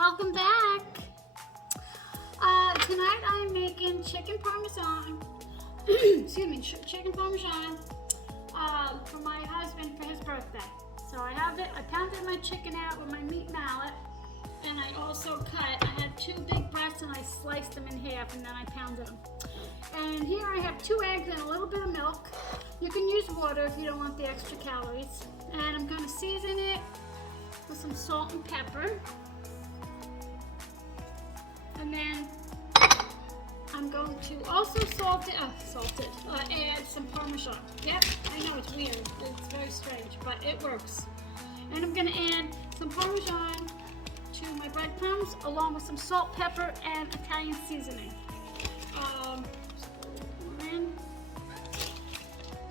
Welcome back. Tonight I'm making chicken Parmesan. Excuse me, chicken Parmesan for my husband for his birthday. So I pounded my chicken out with my meat mallet, and I also I had 2 big breasts and I sliced them in half and then I pounded them. And here I have 2 eggs and a little bit of milk. You can use water if you don't want the extra calories. And I'm going to season it with some salt and pepper. And then I'm going to also add some Parmesan. Yep, I know it's weird. It's very strange, but it works. And I'm going to add some Parmesan to my breadcrumbs along with some salt, pepper, and Italian seasoning.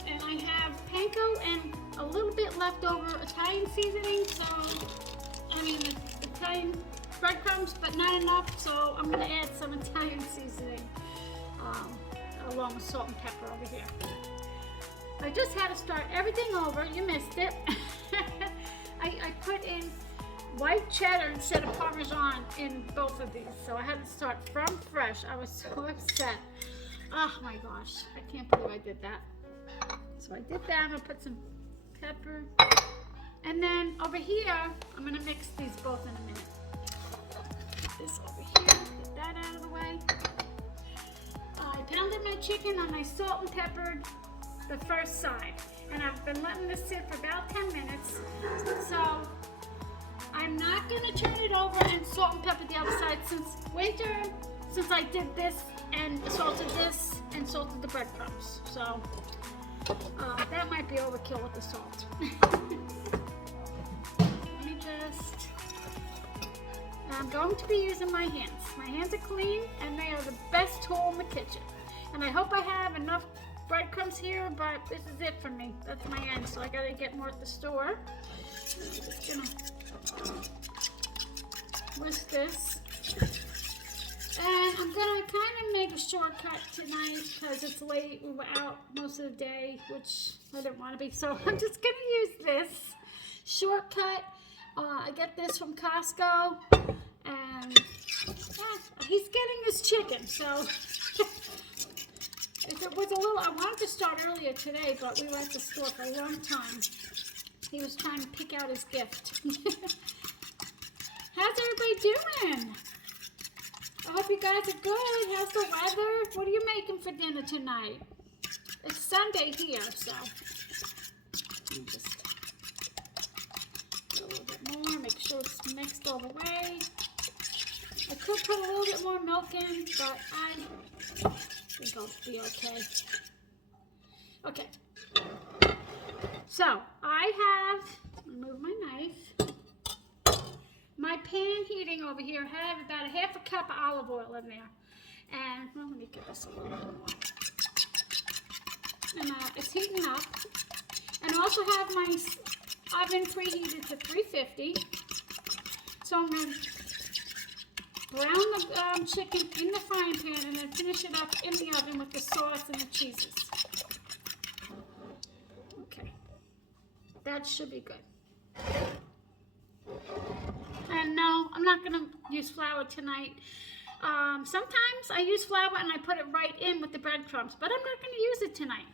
And I have panko and a little bit left over Italian seasoning, the Italian breadcrumbs, but not enough, so I'm going to add some Italian seasoning along with salt and pepper over here. I just had to start everything over. You missed it. I put in white cheddar instead of Parmesan in both of these, so I had to start from fresh. I was so upset. Oh my gosh, I can't believe I did that. So I did that. I'm going to put some pepper. And then over here, I'm going to mix these both in a minute. This over here, get that out of the way. I pounded my chicken and I salt and peppered the first side. And I've been letting this sit for about 10 minutes. So I'm not going to turn it over and salt and pepper the other side since I did this and salted the breadcrumbs. So that might be overkill with the salt. I'm going to be using my hands. My hands are clean and they are the best tool in the kitchen. And I hope I have enough breadcrumbs here, but this is it for me. That's my end, so I gotta get more at the store. I'm just gonna whisk this. And I'm gonna kind of make a shortcut tonight because it's late. We were out most of the day, which I didn't want to be. So I'm just gonna use this shortcut. I get this from Costco, and yeah, he's getting his chicken, so it was a little, I wanted to start earlier today, but we were at the store for a long time. He was trying to pick out his gift. How's everybody doing? I hope you guys are good. How's the weather? What are you making for dinner tonight? It's Sunday here, so let me just a little bit more, make sure it's mixed all the way. I could put a little bit more milk in, but I think I'll be okay. Okay. So I have, move my knife. My pan heating over here, I have about a ½ cup of olive oil in there. And, well, let me get this a little bit more. And it's heating up. And I also have my oven preheated to 350. So I'm going to brown the chicken in the frying pan and then finish it up in the oven with the sauce and the cheeses. Okay, that should be good. And no, I'm not going to use flour tonight. Sometimes I use flour and I put it right in with the breadcrumbs, but I'm not going to use it tonight.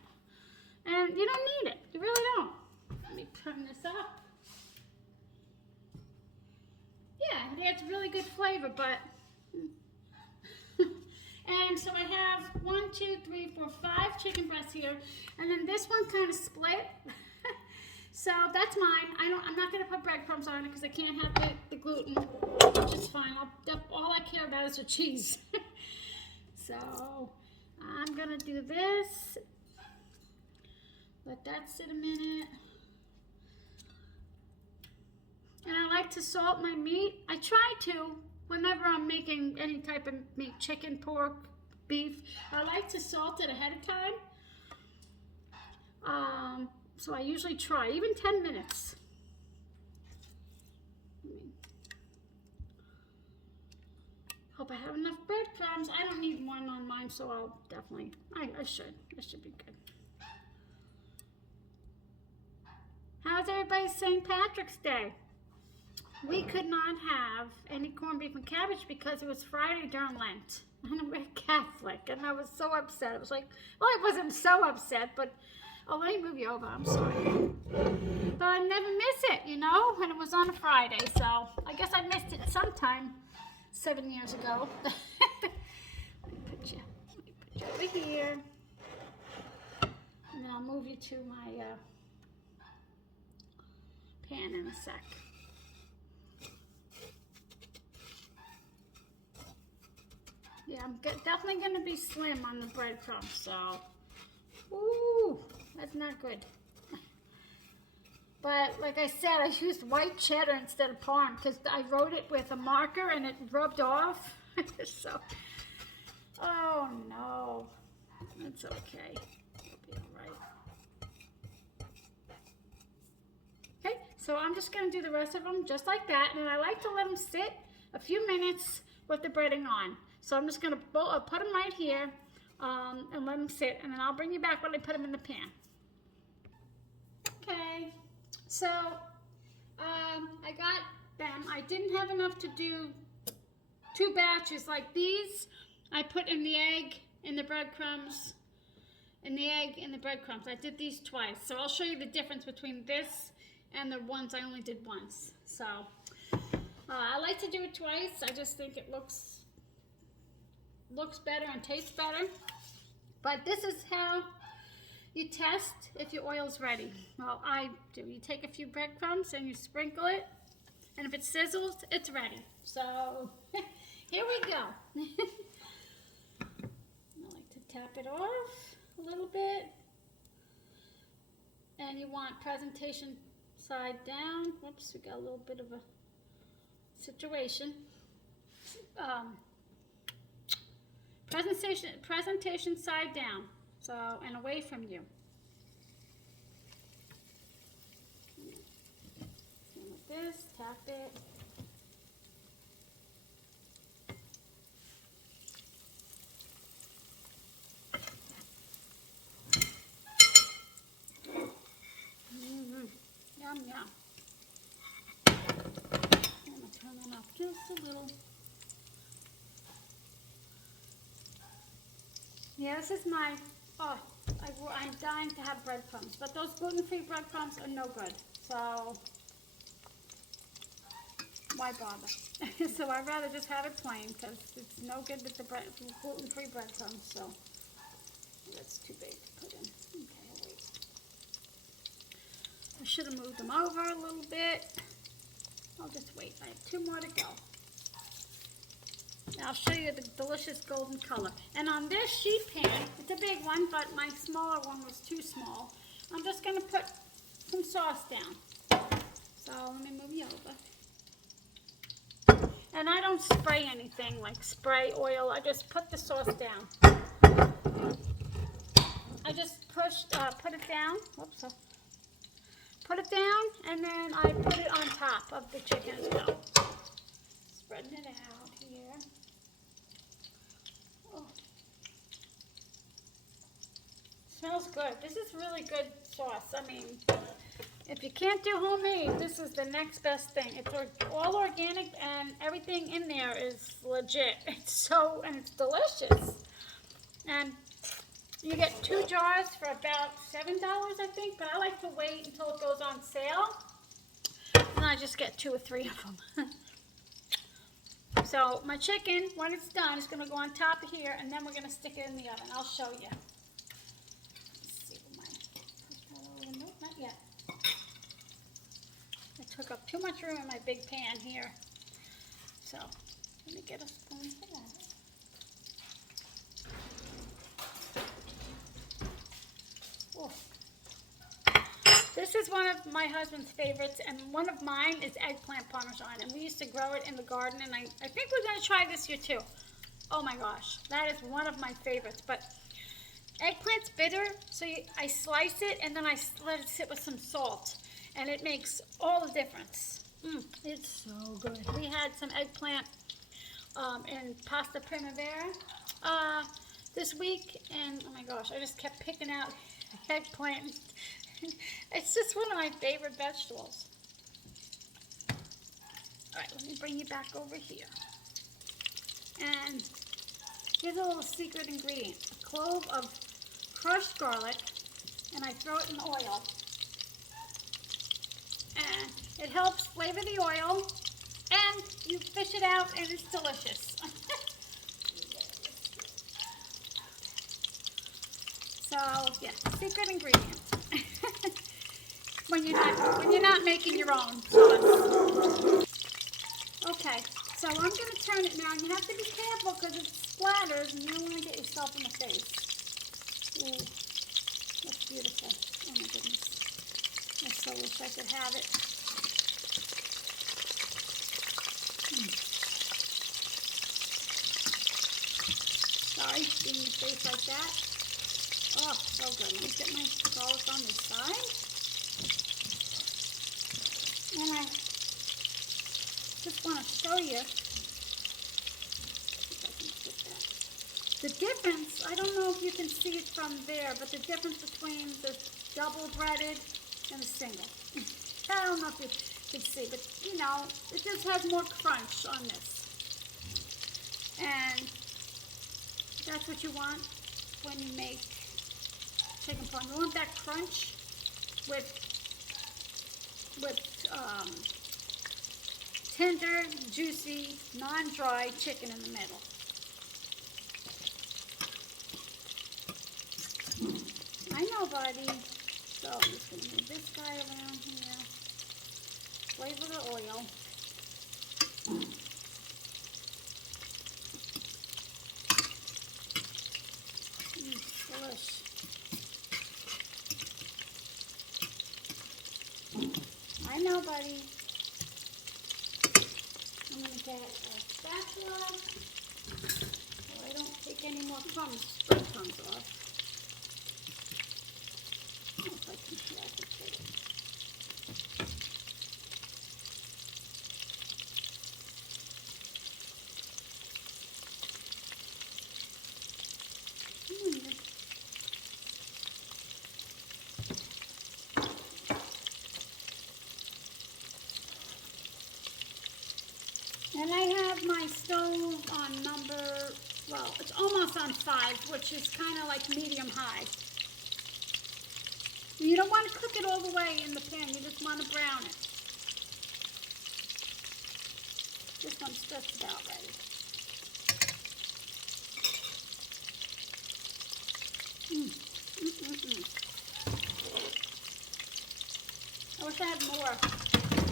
And you don't need it. You really don't. Let me turn this up. Yeah, it adds really good flavor, but... And so I have 1, 2, 3, 4, 5 chicken breasts here, and then this one kind of split. So that's mine. I'm not going to put breadcrumbs on it because I can't have the gluten, which is fine. All I care about is the cheese. So I'm going to do this. Let that sit a minute. And I like to salt my meat. I try to whenever I'm making any type of meat, chicken, pork, beef. I like to salt it ahead of time. So I usually try, even 10 minutes. Hope I have enough breadcrumbs. I don't need one on mine, so I'll definitely, I should be good. How's everybody's St. Patrick's Day? we could not have any corned beef and cabbage because it was Friday during Lent. And we're Catholic, and I was so upset. It was like, well, I wasn't so upset, but oh, let me move you over. I'm sorry. But I never miss it, you know, when it was on a Friday. So I guess I missed it sometime 7 years ago. Let me put you over here. And then I'll move you to my pan in a sec. Yeah, I'm definitely going to be slim on the breadcrumbs, so, ooh, that's not good. But like I said, I used white cheddar instead of Parm because I wrote it with a marker and it rubbed off. So, oh no, it's okay. It'll be all right. Okay, so I'm just going to do the rest of them just like that, and I like to let them sit a few minutes with the breading on. So I'm just going to put them right here and let them sit, and then I'll bring you back when I put them in the pan. Okay, so I got them. I didn't have enough to do 2 batches like these. I put in the egg, in the breadcrumbs, in the egg, in the breadcrumbs. I did these twice. So I'll show you the difference between this and the ones I only did once. So I like to do it twice. I just think it looks better and tastes better. But this is how you test if your oil's ready. Well, I do. You take a few breadcrumbs and you sprinkle it, and if it sizzles, it's ready. So here we go. I like to tap it off a little bit, and you want presentation side down. Whoops, we got a little bit of a situation. Presentation side down, so, and away from you. And like this, tap it. Yum, yum. I'm gonna turn it off just a little. Yeah, this is my, I'm dying to have breadcrumbs, but those gluten-free breadcrumbs are no good, so why bother? So I'd rather just have it plain, because it's no good with the gluten-free breadcrumbs, so that's too big to put in. Okay, I'll wait. I should have moved them over a little bit. I'll just wait. I have 2 more to go. I'll show you the delicious golden color. And on this sheet pan, it's a big one, but my smaller one was too small. I'm just going to put some sauce down. So let me move you over. And I don't spray anything like spray oil. I just put the sauce down. I just put it down. Whoops. Put it down, and then I put it on top of the chicken as well. Spreading it out here. Oh. Smells good. This is really good sauce. I mean, if you can't do homemade, this is the next best thing. It's all organic, and everything in there is legit. And it's delicious. And you get 2 jars for about $7, I think, but I like to wait until it goes on sale. And I just get 2 or 3 of them. So my chicken, when it's done, is going to go on top of here, and then we're going to stick it in the oven. I'll show you. Let's see, nope, not yet. I took up too much room in my big pan here. So let me get a spoon for that. Oh. This is one of my husband's favorites, and one of mine is eggplant Parmesan, and we used to grow it in the garden, and I think we're going to try this year too. Oh my gosh, that is one of my favorites. But eggplant's bitter, so I slice it, and then I let it sit with some salt, and it makes all the difference. It's so good. We had some eggplant in pasta primavera this week, and oh my gosh, I just kept picking out eggplant. It's just one of my favorite vegetables. All right, let me bring you back over here. And here's a little secret ingredient. A clove of crushed garlic, and I throw it in oil. And it helps flavor the oil, and you fish it out, and it's delicious. So, yeah, secret ingredient. when you're not making your own sauce. Okay, so I'm going to turn it now, and you have to be careful because it splatters, and you don't want to get yourself in the face. Ooh, that's beautiful. Oh my goodness. I so wish I could have it. Sorry, being in your face like that. Oh, so good. Let me get my garlic on this side. And I just want to show you if I can get that. The difference, I don't know if you can see it from there, but the difference between the double breaded and the single. I don't know if you can see, but you know, it just has more crunch on this. And that's what you want when you make chicken parm. You want that crunch with tender, juicy, non-dry chicken in the middle. I know, buddy. So I'm just going to move this guy around here. Flavor the oil. Delish. I know, buddy. I'm going to get a spatula so I don't take any more breadcrumbs off. I don't know if I can see, I can fit it. And I have my stove on number, well, it's almost on 5, which is kind of like medium high. You don't want to cook it all the way in the pan, you just want to brown it. This one's just about ready. I wish I had more.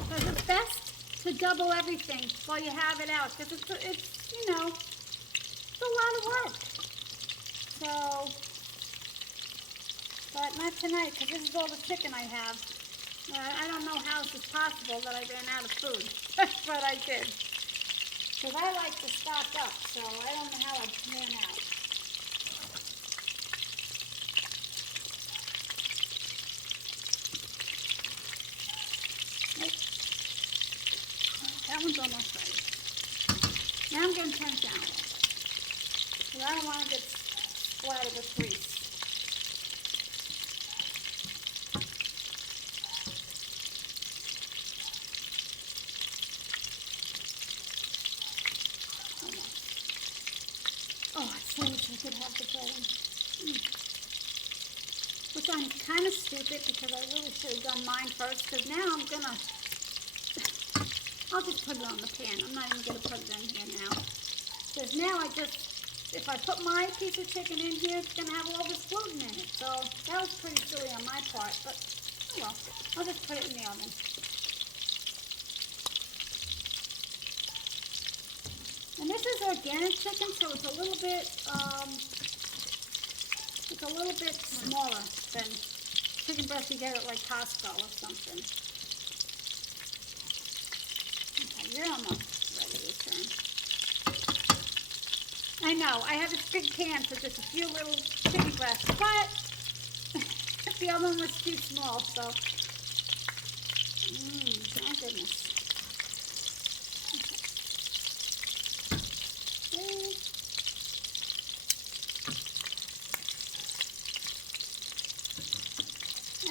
Because it's best to double everything while you have it out, because it's you know, it's a lot of work. So, but not tonight, because this is all the chicken I have. I don't know how this is possible that I ran out of food, but I did. Because I like to stock up, so I don't know how I ran out. That one's almost ready. Now I'm going to turn it down a little bit, because I don't want to get splattered with grease. Oh, I so wish I could have the breading. Which I'm kind of stupid, because I really should have done mine first, because now I'm going to, I'll just put it on the pan. I'm not even going to put it in here now. Because now if I put my piece of chicken in here, it's going to have all this gluten in it. So that was pretty silly on my part, but oh well, I'll just put it in the oven. And this is organic chicken, so it's a little bit smaller than chicken breast you get at like Costco or something. Okay, you're almost ready to turn. I know, I have this big pan for just a few little chicken breasts, but the other one was too small, so. My goodness. Okay.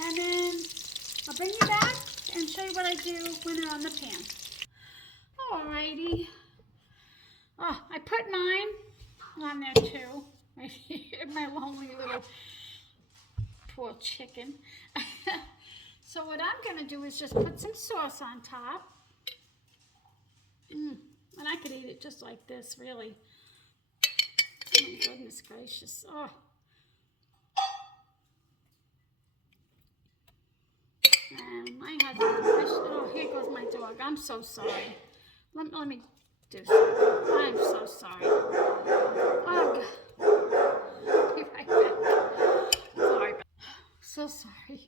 And then I'll bring you back and show you what I do when they're on the pan. lady. Oh, I put mine on there too. My lonely little poor chicken. So what I'm going to do is just put some sauce on top. And I could eat it just like this, really. Oh my goodness gracious. Oh. And my husband, oh, here goes my dog. I'm so sorry. Let me do something. I'm so sorry. Oh, God. Be right back. Sorry. So sorry.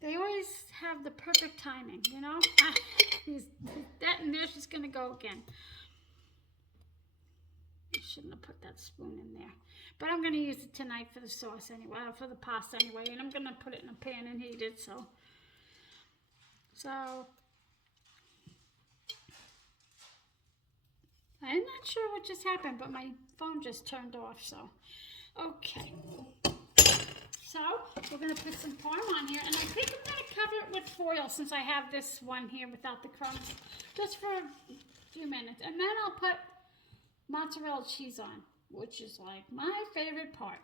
They always have the perfect timing, you know? That and there she's going to go again. I shouldn't have put that spoon in there. But I'm going to use it tonight for the sauce anyway, for the pasta anyway. And I'm going to put it in a pan and heat it, so I'm not sure what just happened, but my phone just turned off, so. Okay. So, we're going to put some Parm on here, and I think I'm going to cover it with foil since I have this one here without the crumbs, just for a few minutes. And then I'll put mozzarella cheese on, which is like my favorite part.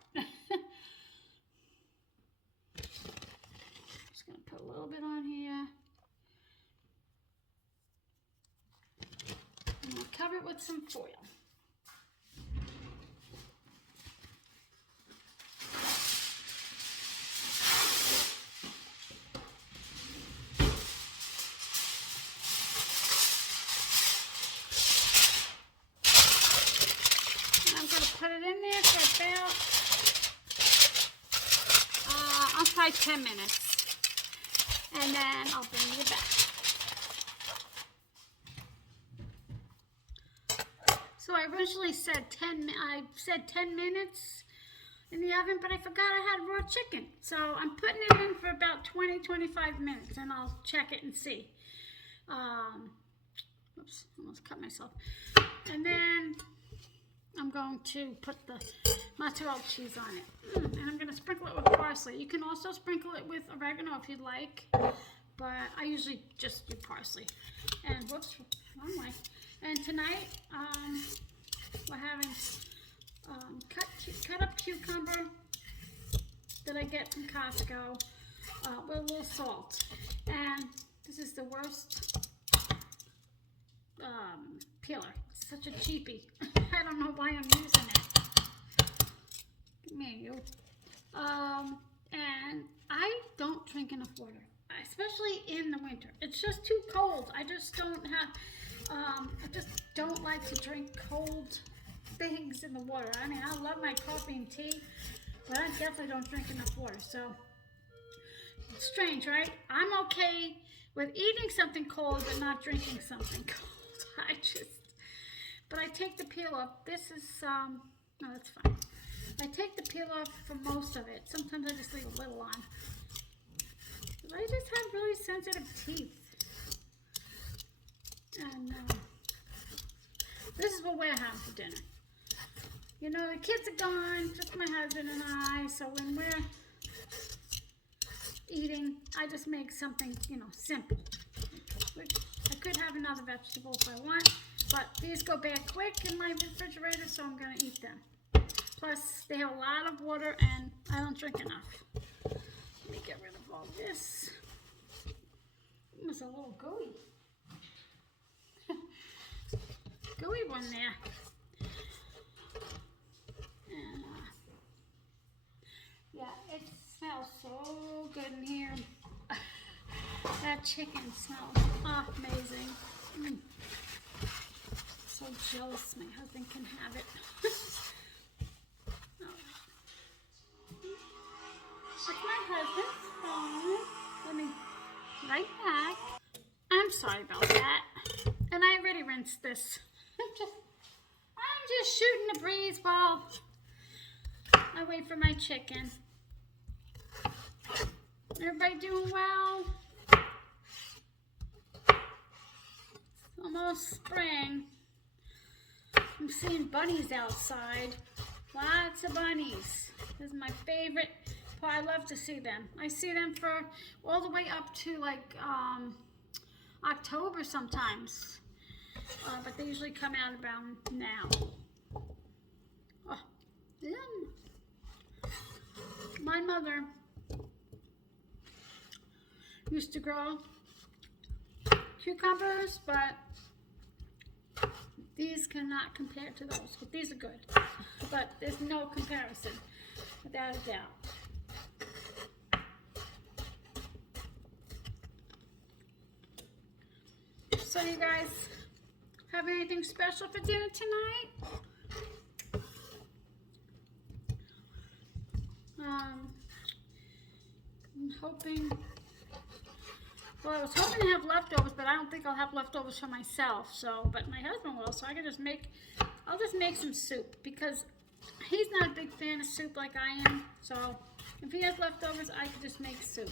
Just going to put a little bit on here. And I'll cover it with some foil. Put it in there for about, I'll try 10 minutes, and then I'll bring you back. So I originally said 10 minutes in the oven, but I forgot I had raw chicken. So I'm putting it in for about 20-25 minutes, and I'll check it and see. Oops, almost cut myself. And then I'm going to put the mozzarella cheese on it. And I'm going to sprinkle it with parsley. You can also sprinkle it with oregano if you'd like, but I usually just do parsley. And whoops, wrong way. And tonight, we're having cut up cucumber that I get from Costco with a little salt. And this is the worst peeler. It's such a cheapie. I don't know why I'm using it. Me, you. And I don't drink enough water, especially in the winter. It's just too cold. I just don't have. I just don't like to drink cold things in the water. I mean, I love my coffee and tea, but I definitely don't drink enough water. So it's strange, right? I'm okay with eating something cold, but not drinking something cold. But I take the peel off. This is, no, that's fine. I take the peel off for most of it. Sometimes I just leave a little on. But I just have really sensitive teeth. And this is what we're having for dinner. You know, the kids are gone, just my husband and I, so when we're eating, I just make something, you know, simple. I could have another vegetable if I want, but these go bad quick in my refrigerator, so I'm going to eat them. Plus, they have a lot of water, and I don't drink enough. Let me get rid of all this. It's a little gooey. Gooey one there. And, yeah, it smells so good in here. That chicken smells amazing. So jealous my husband can have it. That's my husband's phone. Let me right back. I'm sorry about that. And I already rinsed this. I'm just shooting the breeze while I wait for my chicken. Everybody doing well? It's almost spring. I'm seeing bunnies outside. Lots of bunnies. This is my favorite part. I love to see them. I see them for all the way up to like October sometimes. but they usually come out around now. Oh, yum. My mother used to grow cucumbers, but these cannot compare to those. But these are good, but there's no comparison, without a doubt. So you guys have anything special for dinner tonight? I'm hoping, well, I was hoping to have leftovers, but I don't think I'll have leftovers for myself, so, but my husband will, so I can just make, I'll just make some soup, because he's not a big fan of soup like I am, so if he has leftovers, I can just make soup.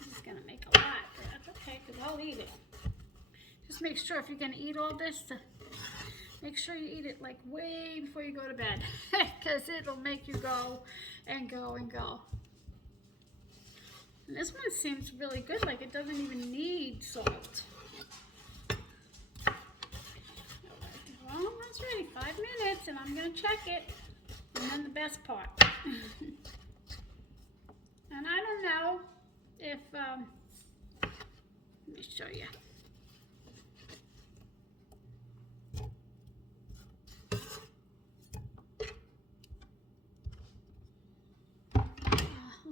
I'm just gonna make a lot, but that's okay, because I'll eat it. Just make sure if you're gonna eat all this, make sure you eat it like way before you go to bed, because it'll make you go and go and go. And this one seems really good, like it doesn't even need salt. Well, that's ready, 5 minutes, and I'm gonna check it. And then the best part. And I don't know if, let me show you.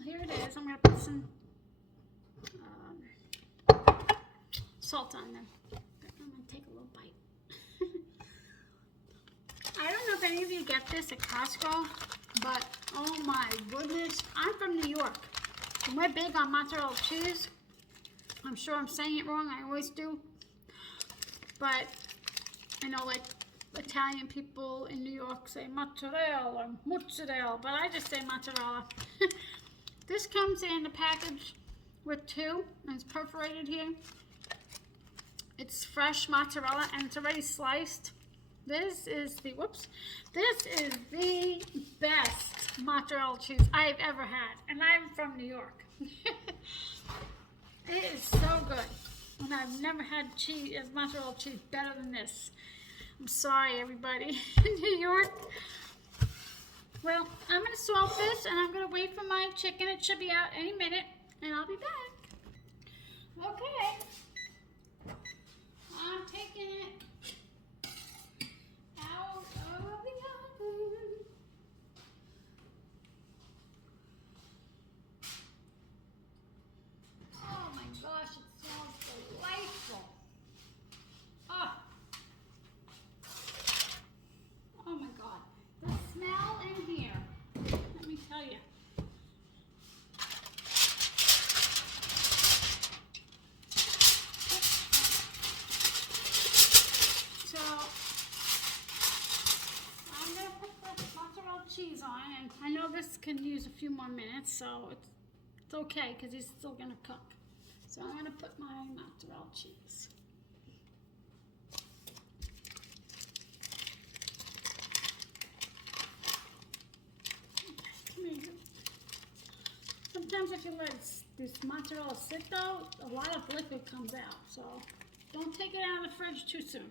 Here it is. I'm going to put some salt on them. I'm going to take a little bite. I don't know if any of you get this at Costco, but oh my goodness. I'm from New York. And we're big on mozzarella cheese. I'm sure I'm saying it wrong. I always do. But I know like Italian people in New York say mozzarella or mozzarella, but I just say mozzarella. This comes in a package with 2, and it's perforated here. It's fresh mozzarella, and it's already sliced. This is the, this is the best mozzarella cheese I've ever had, and I'm from New York. It is so good, and I've never had cheese, mozzarella cheese better than this. I'm sorry, everybody in New York. Well, I'm going to salt this, and I'm going to wait for my chicken. It should be out any minute, and I'll be back. Okay. I'm taking it out of the oven. Oh my gosh, it smells delightful. Oh. Oh my God. The smell in here, let me tell you. So, I'm going to put the mozzarella cheese on, and I know this can use a few more minutes, so it's okay, because it's still going to cook. So I'm going to put my mozzarella cheese. Sometimes if you let this mozzarella sit though, a lot of liquid comes out, so don't take it out of the fridge too soon.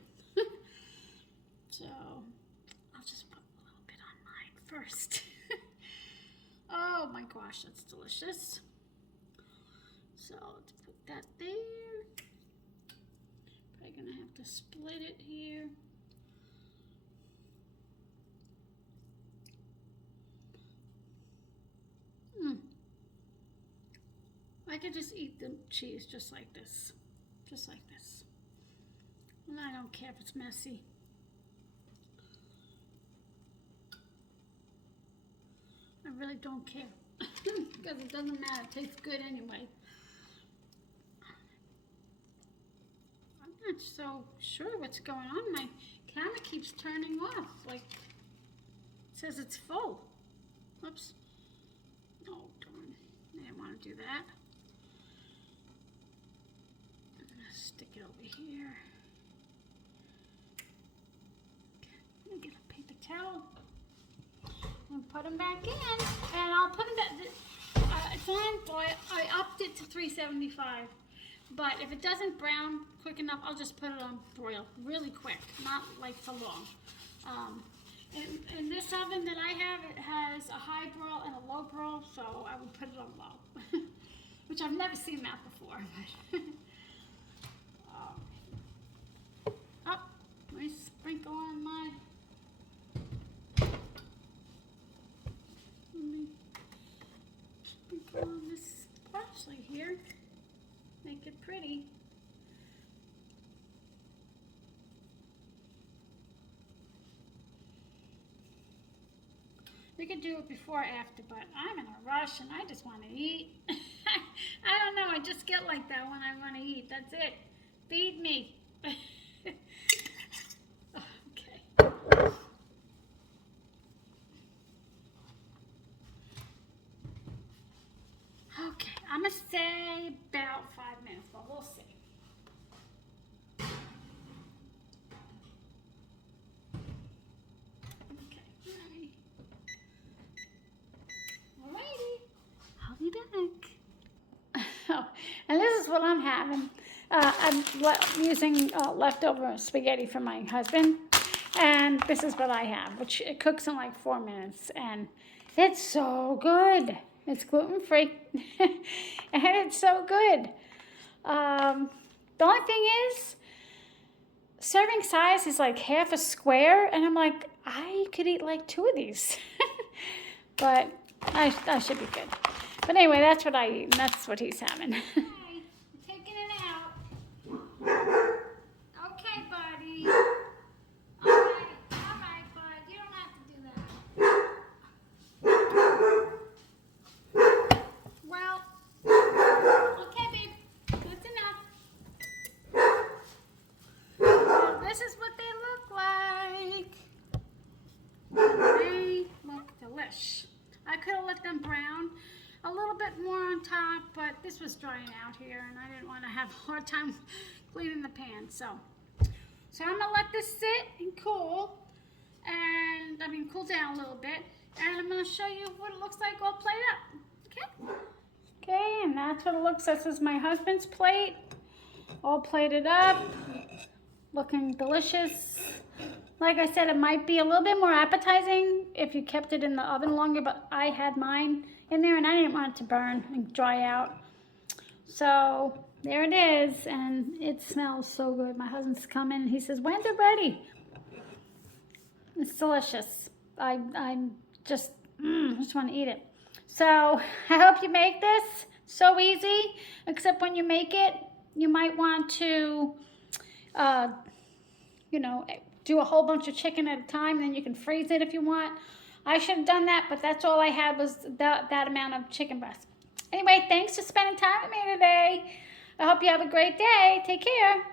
So I'll just put a little bit on mine first. Oh my gosh, that's delicious. So let's put that there. Probably gonna have to split it here. I could just eat the cheese just like this. Just like this. And I don't care if it's messy. I really don't care. Because it doesn't matter. It tastes good anyway. I'm not so sure what's going on. My camera keeps turning off. Like, it says it's full. Oops. Oh, darn. I didn't want to do that. Stick it over here. Okay, I'm gonna get a paper towel and put them back in, and I'll put them back. It's on, so I upped it to $3.75. But if it doesn't brown quick enough, I'll just put it on broil really quick, not like for long. In this oven that I have, it has a high broil and a low broil, so I would put it on low, which I've never seen that before. But oh, let me sprinkle on my. Let me sprinkle on this parsley here. Make it pretty. We could do it before or after, but I'm in a rush and I just want to eat. I don't know, I just get like that when I want to eat. That's it. Feed me. Okay. Okay, I'm going to say about 5 minutes, but we'll see. And this is what I'm having. I'm using leftover spaghetti from my husband, and this is what I have, which it cooks in like 4 minutes, and it's so good. It's gluten-free, and it's so good. The only thing is, serving size is like half a square, and I'm like, I could eat like 2 of these, but I should be good. But anyway, that's what I eat, and that's what he's having. Okay, taking it out. Okay, buddy. All right, bud. You don't have to do that. Well, okay, babe. That's enough. Well, this is what they look like. They look delish. I could have let them brown a little bit more on top, but this was drying out here and I didn't want to have a hard time cleaning the pan. So I'm gonna let this sit and cool, and cool down a little bit, and I'm gonna show you what it looks like all plated up. Okay, and that's what it looks like. This is my husband's plate, all plated up, looking delicious. Like I said, it might be a little bit more appetizing if you kept it in the oven longer, but I had mine in there and I didn't want it to burn and dry out. So there it is, and it smells so good. My husband's come in and he says, when's it ready? It's delicious. I just want to eat it. So I hope you make this. So easy, except when you make it, you might want to, do a whole bunch of chicken at a time, then you can freeze it if you want. I should have done that, but that's all I had was that amount of chicken breast. Anyway, thanks for spending time with me today. I hope you have a great day. Take care.